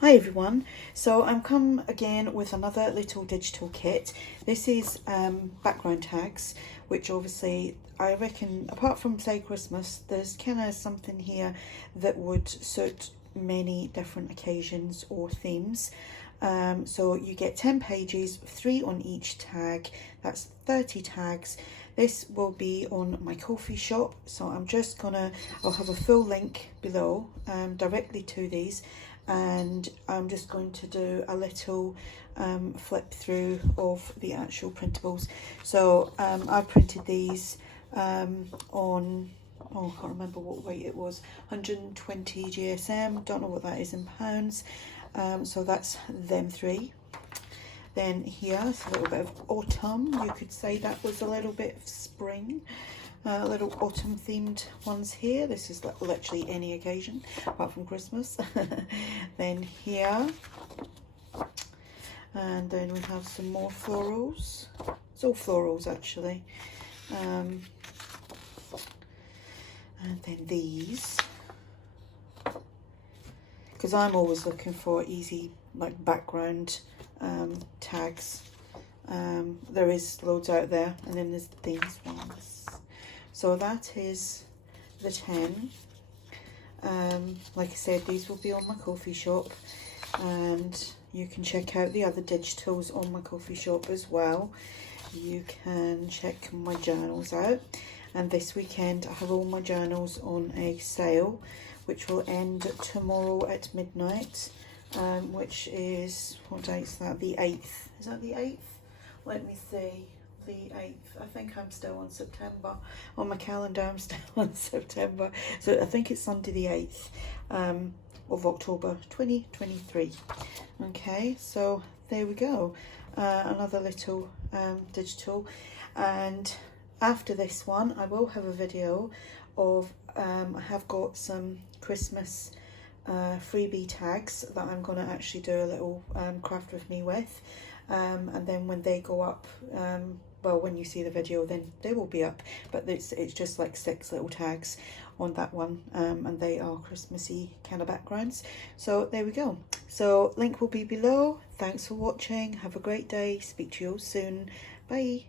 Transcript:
Hi everyone, so I'm come again with another little digital kit. This is background tags, which obviously I reckon apart from say Christmas, there's kind of something here that would suit many different occasions or themes. So you get 10 pages, 3 on each tag, that's 30 tags. This will be on my coffee shop, so I'll have a full link below directly to these, and I'm just going to do a little flip through of the actual printables. So I've printed these on, oh, I can't remember what weight it was, 120 GSM, don't know what that is in pounds. So that's them 3. Then here's a little bit of autumn. You could say that was a little bit of spring. Little autumn themed ones here. This is literally any occasion apart from Christmas. Then here, and then we have some more florals. It's all florals actually. And then these, because I'm always looking for easy like background tags. There is loads out there, and then there's these ones. So that is the 10. Like I said, these will be on my coffee shop, and you can check out the other digitals on my coffee shop as well. You can check my journals out, and this weekend I have all my journals on a sale which will end tomorrow at midnight, which is, what date is that? The 8th. Is that the 8th? Let me see. The 8th. I think I'm still on September. On my calendar I'm still on September. So I think it's Sunday the 8th of October 2023. Okay, so there we go. Another little digital. And after this one I will have a video of, I have got some Christmas freebie tags that I'm going to actually do a little craft with me with. And then when they go up, well, when you see the video then they will be up, but it's just like 6 little tags on that one, and they are Christmassy kind of backgrounds. So there we go. So link will be below. Thanks for watching. Have a great day. Speak to you all soon. Bye.